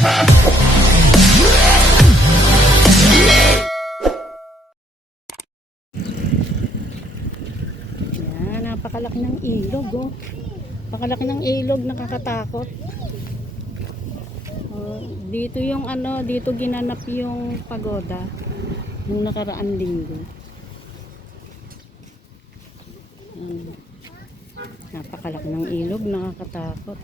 Yan, napakalaki ng ilog, oh. Napakalaki ng ilog, nakakatakot. Oh, dito yung ano, dito ginanap yung pagoda nung nakaraan linggo. Yan. Napakalaki ng ilog, nakakatakot.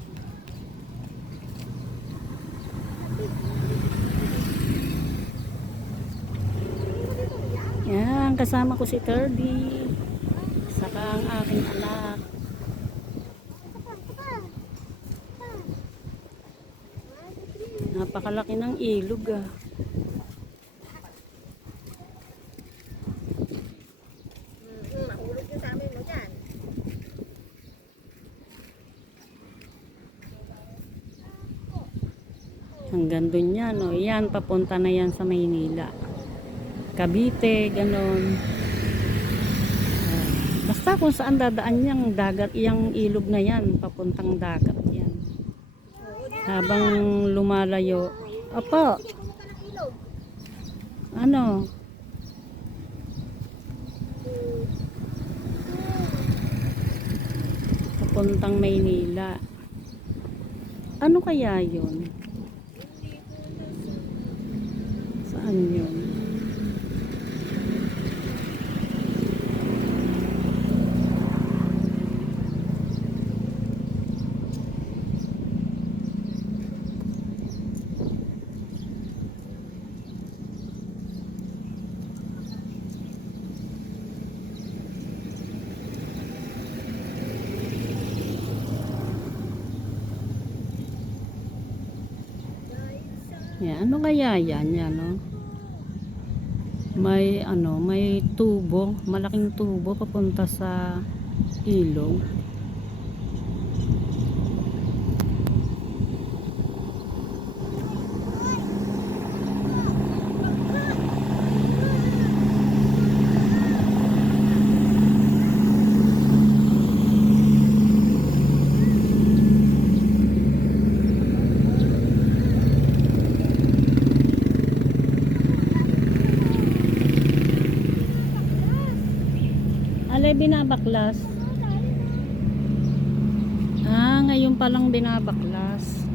Yan, kasama ko si Kirby. Saka ang aking anak. Napakalaki ng ilog, ah. Mahulog yung sa amin mo dyan. Hanggang dun yan, oh. Yan, papunta na yan sa Maynila. Cavite, ganon. Basta kung saan dadaan yung dagat, yung ilog na yan, papuntang dagat yan. Habang lumalayo. Opo. Ano? Papuntang Maynila. Ano kaya yun? Saan yun? Yan, ano kaya yan? Yan, no? May ano, may tubo, malaking tubo papunta sa ilog. Alay binabaklas. Ah, ngayon palang binabaklas.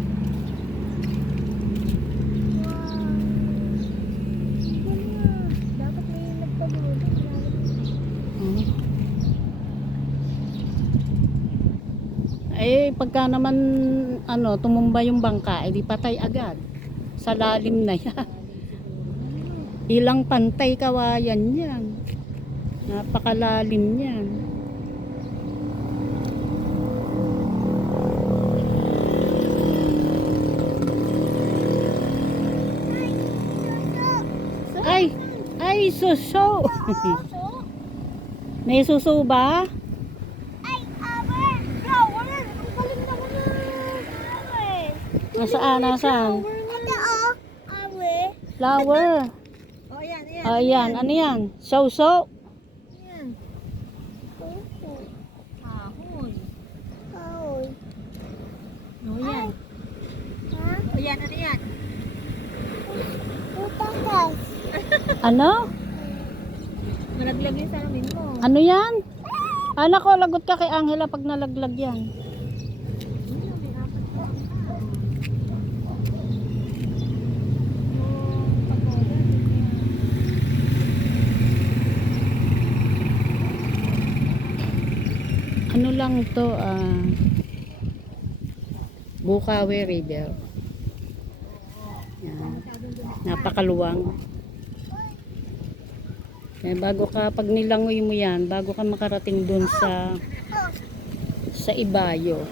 Dapat may nagpagulog. Eh, pagka naman ano, tumumba yung bangka, edi patay agad. Sa lalim na yan. Ilang pantay kawayan yan. Napakalalim yan. Ay, suso. May suso ba? Ay, awe! Flower! Ang galing naman na! Awe! Nasaan, nasaan? Ito, oh! Awe! Flower. Oh, yan, yan. Ayan, ano yan? Suso. Yan. Kahoy. Kahoy. Oh, yan. Ha? Oh, yan, ano yan? Utakas. Ano? Malaglag yung salamin mo. Ano yan? Anak ko, lagot ka kay Angela pag nalaglag yan. Ano lang to, Bukawi River. Yan. Napakaluwang. Eh, bago ka, pag nilangoy mo yan, bago ka makarating dun sa Ibayo,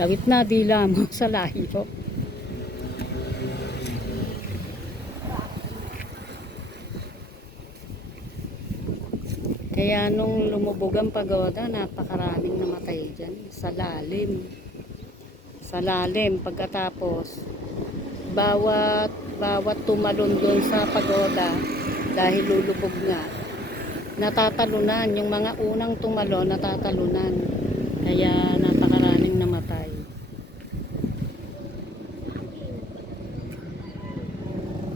lawit na dila mo sa layo. Kaya nung lumubog ang pagoda, napakaraming namatay dyan sa lalim. Sa lalim, pagkatapos bawat tumalon doon sa pagoda dahil lulubog nga, natatalunan yung mga unang tumalon, natatalunan, kaya napakaraming namatay.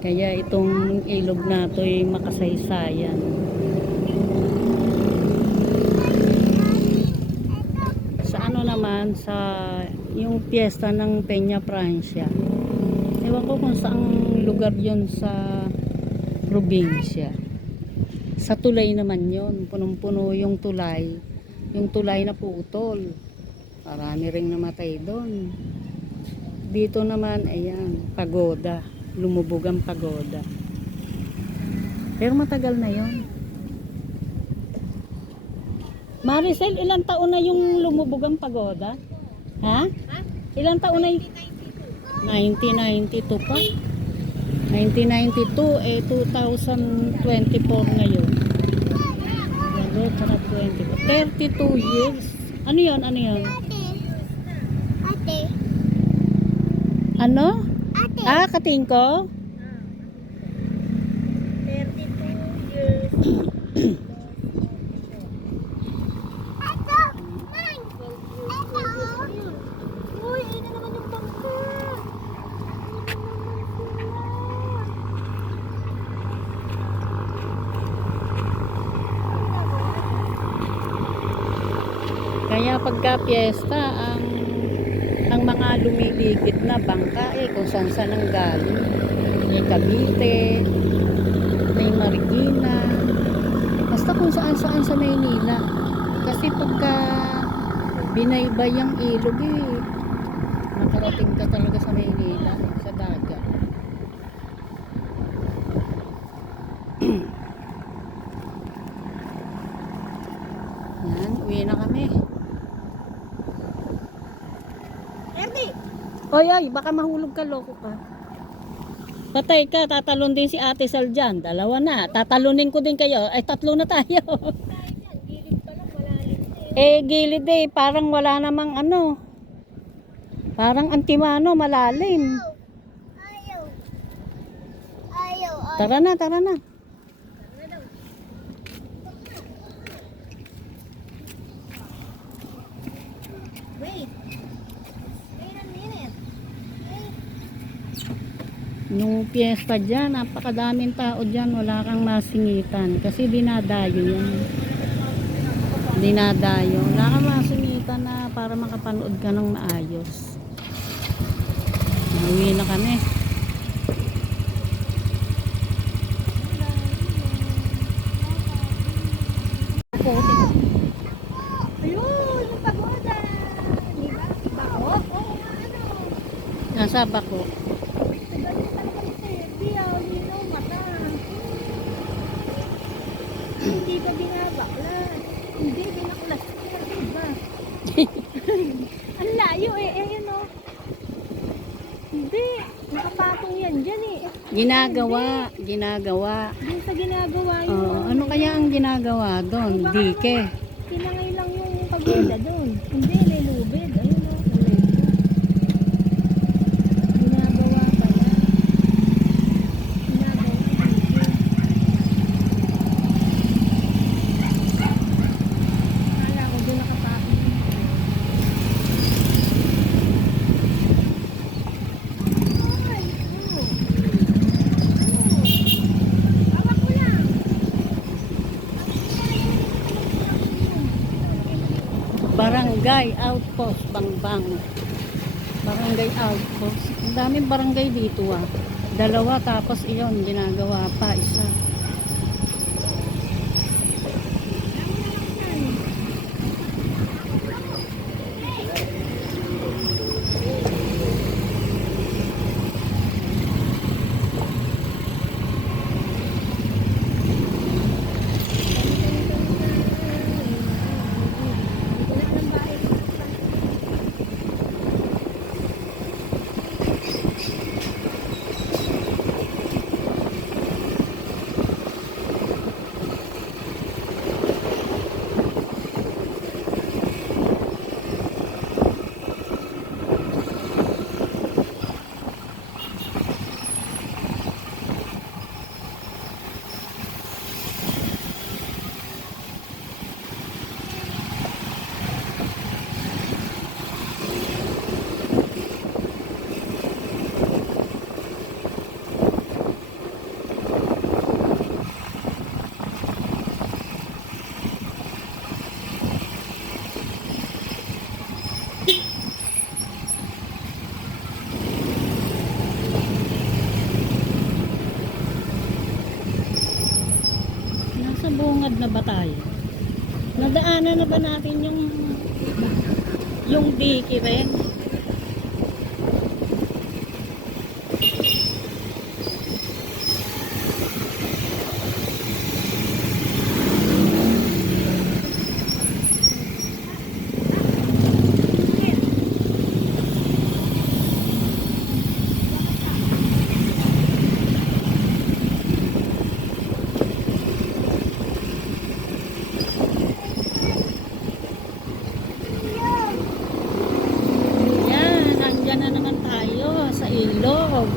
Kaya itong ilog na to ay makasaysayan. Sa ano naman, sa yung piyesta ng Peña Francia. Ewan ko kung saang lugar yon sa probinsya. Sa tulay naman yon, punong-puno yung tulay. Yung tulay na putol. Marami ring namatay doon. Dito naman, ayan, pagoda. Lumubog ang pagoda. Pero matagal na yon. Maricel, ilang taon na yung lumubog ang pagoda? Ha? Ilang taon na yung... 1992 pa. 1992, eh 2024 ngayon. Lalo, tsaka 32 years. Ano yun? Ano yun? Ate. Ano? Ate. Ah, katingko? 32 years. Ito. Mine. Ito. Uy, ayun na naman yung bangka. Kaya pagka piyesta, ang mga lumiligid na bangka kung saan saan ang galing. May Cavite, may Marikina, basta kung saan saan sa Maynila. Kasi pagka binaybay ang ilog makarating ka talaga sa Maynila, sa dagat. Yan, uwi na kami. Erdi. Oy, ay, baka mahulog ka, loko ka. Patay ka, tatalon din si Ate Sal dyan. Dalawa na. Tatalunin ko din kayo. Ay, tatlo na tayo. Gilid pa lang, malalim na Gilid parang wala namang ano. Parang antimano, malalim. Ayaw. Ayaw. Tara na, tara na. Wait. Wait a minute. Wait. Nung piyesta dyan, napakadaming tao dyan. Wala kang masingitan. Kasi dinadayo yan. Dinadayo. Wala kang masingitan na para makapanood ka ng maayos. Uwi na kami. Ayun, yung pagoda. Diba? Bako? Oo, ano. Nasa bako. Ganyan talaga ni Terdy, lino, mata. Hindi ka binabakla. Hindi, binaklas ka, diba? Ang layo yun o. Hindi, nakapatong yan dyan Ginagawa. Ginagawa. Hindi sa ginagawa yun. Oo, ano kaya ang ginagawa doon? Dike. Tinangay lang yung pagoda doon. Hindi, may lubid. Ayun o, kulay mo. Ginagawa pala. Ginagawa dito. Kala ko doon nakapatong. Ay, oo. Hawak mo lang. Barangay Outpost, Bangbang. Barangay Outpost. Ang daming barangay dito Dalawa tapos iyon, ginagawa pa isa. na ba tayo? Nadaanan na ba natin yung diki rin? Yan, nandyan na naman tayo sa ilog.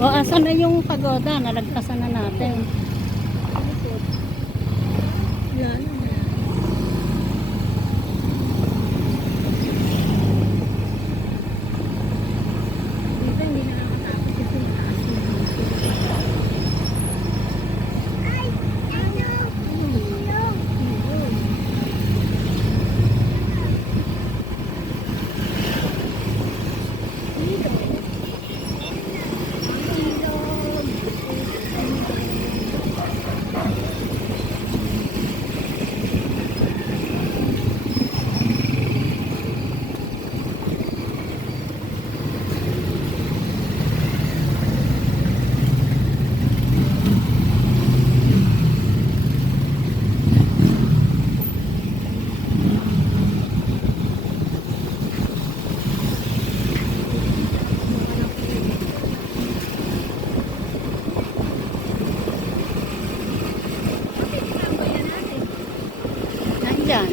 O, asan na yung pagoda? Nalagpasan na natin. Yan. Dito hindi na nakatapos kasi mataas yung ay, ano? Ilog. Nandyan.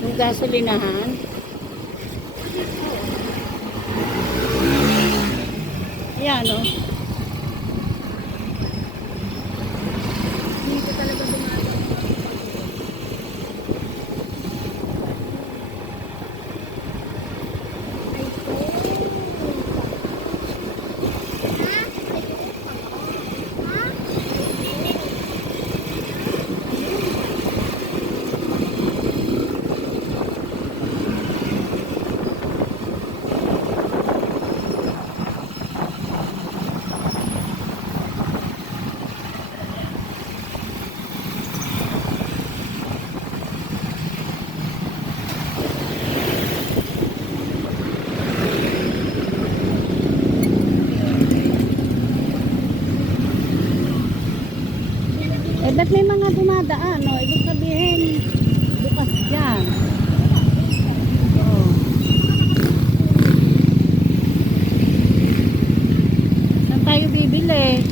Yung gasolinahan. Ayan, o. Dito talaga dumadaan. Eh, ba't may mga dumadaan, no? Ibig sabihin, bukas dyan. Oo. Saan tayo bibili?